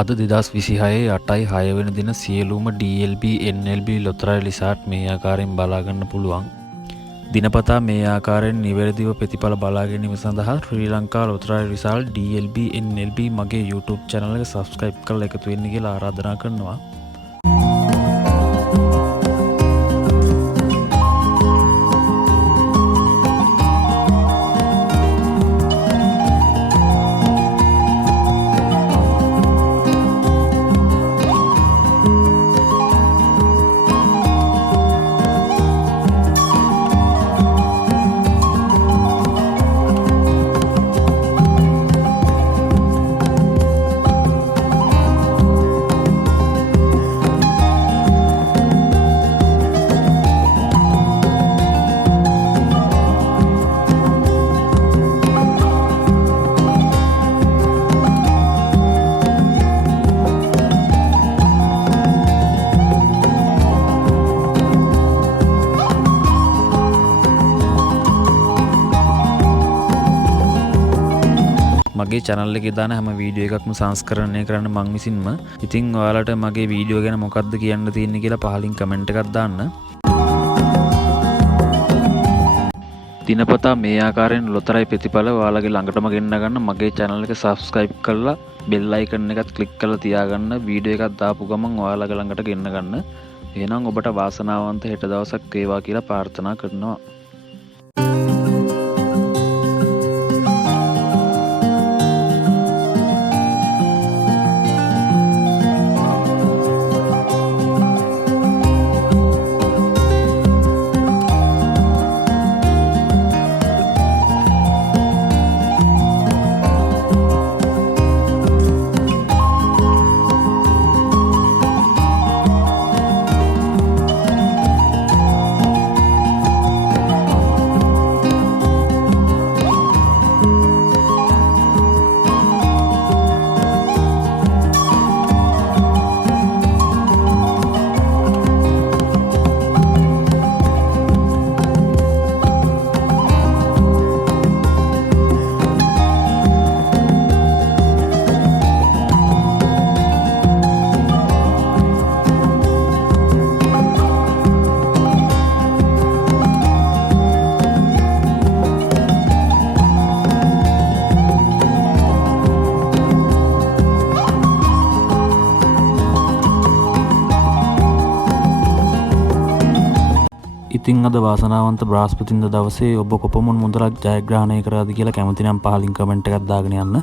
අද 2026 8යි 6 වෙනි දින සියලුම DLB NLB ලොතරැයි රිසාට් මේ ආකාරයෙන් බලා ගන්න පුළුවන්. දිනපතා මේ ආකාරයෙන් නිවැරදිව ප්‍රතිඵල බලා ගැනීම සඳහා ශ්‍රී ලංකා ලොතරැයි රිසාල්ට් DLB NLB මගේ YouTube channel එක subscribe කරලා එකතු වෙන්න කියලා ආරාධනා කරනවා. මගේ channel එකේ දාන හැම වීඩියෝ එකක්ම සංස්කරණය කරන්න මං විසින්ම. ඉතින් ඔයාලට මගේ වීඩියෝ ගැන මොකක්ද කියන්න තියෙන්නේ කියලා පහලින් කමෙන්ට් එකක් දාන්න. දිනපතා මේ ආකාරයෙන් ලොතරැයි ප්‍රතිඵල ඔයාලගේ ළඟටම ගෙන්න ගන්න මගේ channel එක subscribe කරලා bell icon එකත් click කරලා තියාගන්න. වීඩියෝ එකක් දාපු ගමන් ඔයාලගේ ළඟට ගෙන්න ගන්න. එහෙනම් ඔබට වාසනාවන්ත හෙට දවසක් වේවා කියලා ප්‍රාර්ථනා කරනවා. ඉතින් අද වාසනාවන්ත බ්‍රහස්පතින්දා දවසේ ඔබ කොපමණ මුදලක් ජයග්‍රහණය කරාද කියලා කැමති නම් පහලින් කමෙන්ට් එකක් දාගෙන යන්න.